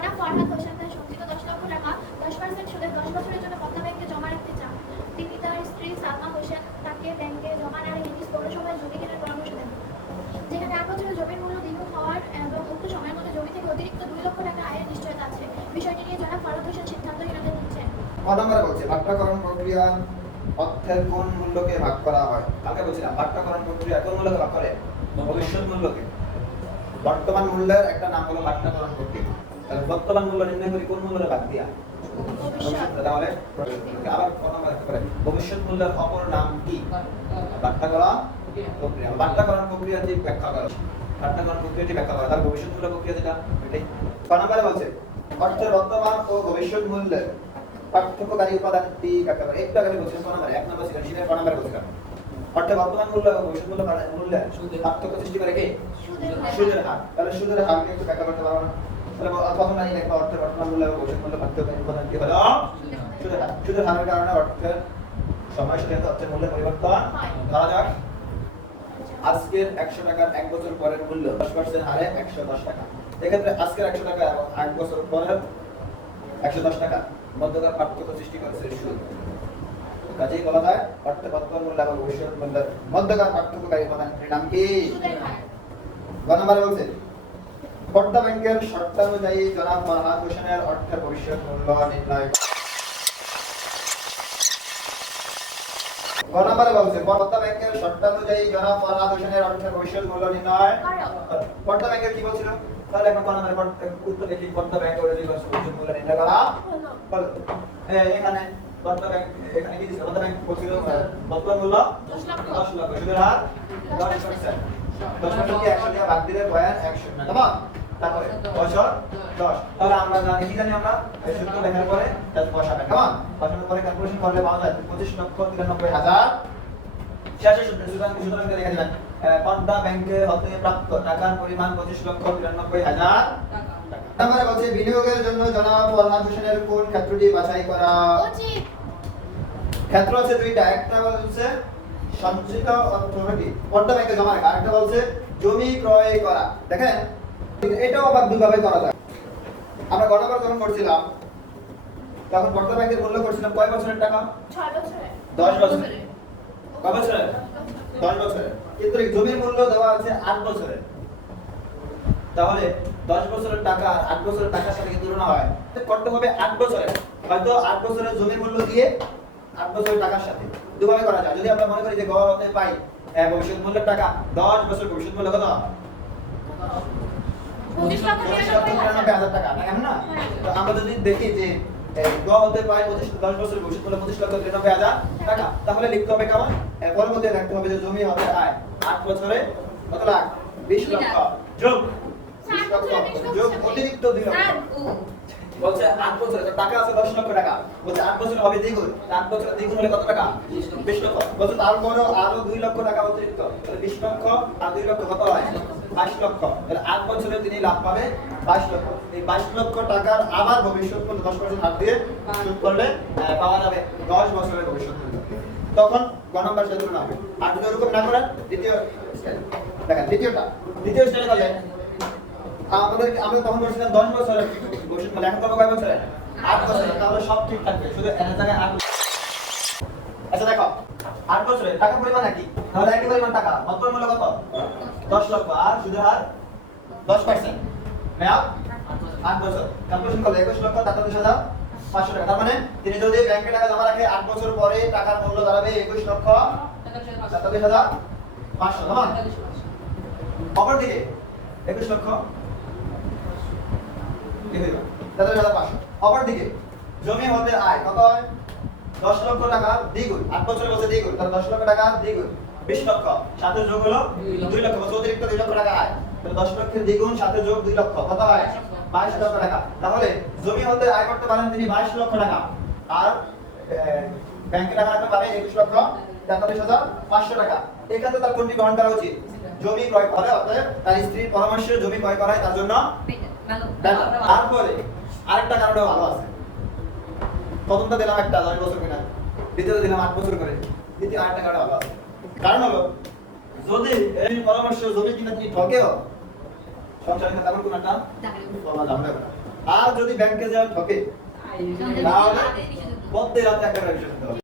জনাব ফরহাদ হোসেন তার সঞ্চিত 10 লক্ষ টাকা 10% সুদে 10 বছরের জন্য পদ্মা ব্যাংকে জমা রাখতে চান। তিনি তার স্ত্রী সালমা হোসেন তাকে ব্যাংকে জমা না রেখে নিজ পৌরসভায় জমি কেনার পরামর্শ দেন। যেখানে 8 বছরের জমির মূল্য দ্বিগুণ হওয়ার এবং উক্ত সময়ের মধ্যে জমি থেকে অতিরিক্ত 2 লক্ষ টাকা আয়ের নিশ্চয়তা আছে। বিষয়টি নিয়ে জনাব ফরহাদ হোসেন সিদ্ধান্তহীনতা নিচ্ছেন। নম্বরে বলছে ভাট্টাকরণ প্রক্রিয়া অর্থের কোন মূল্যকে ভাগ করা হয়? কালকে বলছিলাম ভাট্টাকরণ প্রক্রিয়া কোন মূল্যকে ভাগ করে? ভবিষ্যৎ মূল্যকে। বর্তমান মূল্যের একটা নাম হলো ভাট্টাকরণ প্রক্রিয়া। তাহলে বর্তমান মূল্য নির্ণয় করি কোন মূল্যকে ভাগ দিয়া? তাহলে আবার কোন নাম্বার করতে পারে? ভবিষ্যৎ মূল্যের অপর নাম কি? ভাট্টাকরণ প্রক্রিয়া। ভাট্টাকরণ প্রক্রিয়াটি ব্যাখ্যা করো। ভাট্টাকরণ প্রক্রিয়াটি ব্যাখ্যা করো। তার ভবিষ্যৎ মূল্য প্রক্রিয়া যেটা এটাই। কোন নাম্বারে বলছে অর্থের বর্তমান ও ভবিষ্যৎ মূল্যের পার্থক্যকারী উপাদানটি কাকে বলে? একটু আগে বলছিলাম কোন নাম্বার? এক নাম্বার ছিল সেটা কোন নাম্বারে বলছিলাম? অর্থের বর্তমান মূল্য এবং ভবিষ্যৎ মূল্যের পার্থক্য সৃষ্টি করে কে? সুদের হার। তাহলে সুদের হারকে একটু ব্যাখ্যা করতে পারো না? তাহলে প্রথম লাইনে দেখো অর্থের বর্তমান মূল্য এবং ভবিষ্যৎ মূল্য পার্থক্যকারী উপাদান কি হলো? সুদের হার। সুদের হারের কারণে অর্থের সময়ের সাথে অর্থের মূল্যে পরিবর্তন ধরা যাক আজকের 100 টাকার 1 বছর পরের মূল্য 10% হারে 110 টাকা। এক্ষেত্রে আজকের 100 টাকা এবং 1 বছর পরের 110 টাকা মধ্যকার পার্থক্য সৃষ্টি করেছে সুদ। কাজেই বলা যায় অর্থের বর্তমান মূল্য এবং ভবিষ্যৎ মূল্যের মধ্যকার পার্থক্যকারী উপাদানটির নাম কি? গ নম্বরে বলছে পদ্মা ব্যাংকের শর্তানুযায়ী জনাব ফরহাদ হোসেনের অর্থের ভবিষ্যৎ মূল্য নির্ণয়। গ নম্বরে বলছে পদ্মা ব্যাংকের শর্তানুযায়ী জনাব ফরহাদ হোসেনের অর্থের ভবিষ্যৎ মূল্য নির্ণয়। পদ্মা ব্যাংকের কি বলছিল? তাহলে এখন কোন নম্বরে উত্তর দেখি পদ্মা ব্যাংকের ভবিষ্যৎ মূল্য নির্ণয় করা হলো। এখানে পদ্মা ব্যাংক এখানে কি দিছে? পদ্মা ব্যাংক বলছিল বর্তমান মূল্য 10 লক্ষ। সুদের হার 10%। 10% কি 100 দিয়ে ভাগ দিলে বয়ান 100 না কেমন? তারপরে বছর 10। তাহলে আমরা জানি কি জানি আমরা এই সূত্র লেখার পরে তার বসাবেন কেমন? বসানোর পরে ক্যালকুলেশন করলে পাওয়া যায় 25,93,000। শেষে সুতরাং লিখে দিবেন পদ্মা ব্যাংকে হতে প্রাপ্ত টাকার পরিমাণ 25,93,000 টাকা। নম্বরে বলছে বিনিয়োগের জন্য জনাব ফরহাদ হোসেনের কোন ক্ষেত্রটি বাছাই করা উচিত? ক্ষেত্র আছে দুইটা, একটা বলছে সঞ্চিত অর্থটি পদ্মা ব্যাংকে জমা রাখা, আরেকটা বলছে জমি ক্রয় করা। দেখেন এটাও আবার দুইভাবে করা যায়। আমরা গণনা যখন করছিলাম তখন পদ্মা ব্যাংকের মূল্য করছিলাম কয় বছরের টাকা? 6 বছরে। 10 বছরে। কয় বছরে? 10 বছরে। কিন্তু এই জমির মূল্য দেওয়া আছে 8 বছরে। তাহলে 10 বছরের টাকা আর 8 বছরের টাকার সাথে কি তুলনা হয়? করতে হবে 8 বছরে। হয়তো 8 বছরের জমির মূল্য দিয়ে 8 বছরের টাকার সাথে দুভাবে করা যায়। যদি আমরা মনে করি যে গড়তে পাই ভবিষ্যৎ মূল্যের টাকা 10 বছর ভবিষ্যৎ মূল্য কত? 25,93,000 টাকা। এমন না? তো আমরা যদি দেখি যে গড়তে পাই 10 বছর ভবিষ্যৎ মূল্য 25,93,000 টাকা, তাহলে লিখতে হবে কেমন? পরবর্তী লিখতে হবে যে জমি হতে আয় 8 বছরে কত লাখ? 20 লক্ষ যোগ 20 লক্ষ যোগ অতিরিক্ত 2 লক্ষ। বলছে 8 বছরে টাকা আছে 10 লক্ষ টাকা। বলছে 8 বছরে হবে দ্বিগুণ। 8 বছরে দ্বিগুণ হলে কত টাকা? 20 লক্ষ। বলছে তারপরেও আরো 2 লক্ষ টাকা অতিরিক্ত। তাহলে 20 লক্ষ আর 2 লক্ষ কত হয়? 22 লক্ষ। তাহলে 8 বছরে তিনি লাভ পাবে 22 লক্ষ। এই 22 লক্ষ টাকার আবার ভবিষ্যৎ মূল্য 10% হার দিয়ে যোগ করলে পাওয়া যাবে 10 বছরের ভবিষ্যৎ মূল্য। তখন গ নম্বর সেটা না হবে। আর যদি এরকম না করেন দ্বিতীয় দেখেন দ্বিতীয় স্টেজে গেলে আমরা তখন বলছিলাম 10 বছরের ভবিষ্যৎ মূল্য, এখন কত কয় বছরে? 8 বছরে। তাহলে সব ঠিক থাকবে, শুধু এর জায়গায় 8। আচ্ছা দেখো 8 বছরে টাকার পরিমাণ একই, তাহলে একই পরিমাণ টাকা বর্তমান মূল্য কত? 10 লক্ষ আর সুদের হার 10%। মেয়াদ 8 বছর। ক্যালকুলেশন করলে 21,43,500 টাকা। তার মানে তিনি যদি ব্যাংকে টাকা জমা রাখে 8 বছর পরে টাকার মূল্য দাঁড়াবে 21,43,500 না? অপরদিকে 21,43,500। অপরদিকে জমি হতে আয় কত হয়? 10 লক্ষ টাকা দ্বিগুণ। 8 বছরে বলছে দ্বিগুণ, তাহলে 10 লক্ষ টাকা দ্বিগুণ 20 লক্ষ, সাথে যোগ হলো 2 লক্ষ, বলছে অতিরিক্ত 2 লক্ষ টাকা আয়। তাহলে 10 লক্ষের দ্বিগুণ সাথে যোগ 2 লক্ষ কত হয়? 22 লক্ষ টাকা। তাহলে জমি হতে আয় করতে পারেন তিনি 22 লক্ষ টাকা, আর ব্যাংকে টাকা রাখতে পারে 21,43,500 টাকা। এখানে তার কোনটি গ্রহণ করা উচিত? জমি ক্রয় করে, অর্থাৎ তার স্ত্রীর পরামর্শে জমি ক্রয় করা হয়, তার জন্য তারপরে আরেকটা কারণে ভালো আছে। প্রথমটা দিলাম একটা 10 বছর কিনা, দ্বিতীয়টা দিলাম 8 বছর করে। দ্বিতীয় আরেকটা কারণে ভালো আছে। কারণ হলো যদি এই পরামর্শ জমি কিনা তুমি ঠকেও সংসারে তেমন কোন একটা প্রমাণ যাবে না। আর যদি ব্যাংকে যাওয়া ঠকে তাহলে মধ্যে রাতে একটা বিষয় দিতে হবে।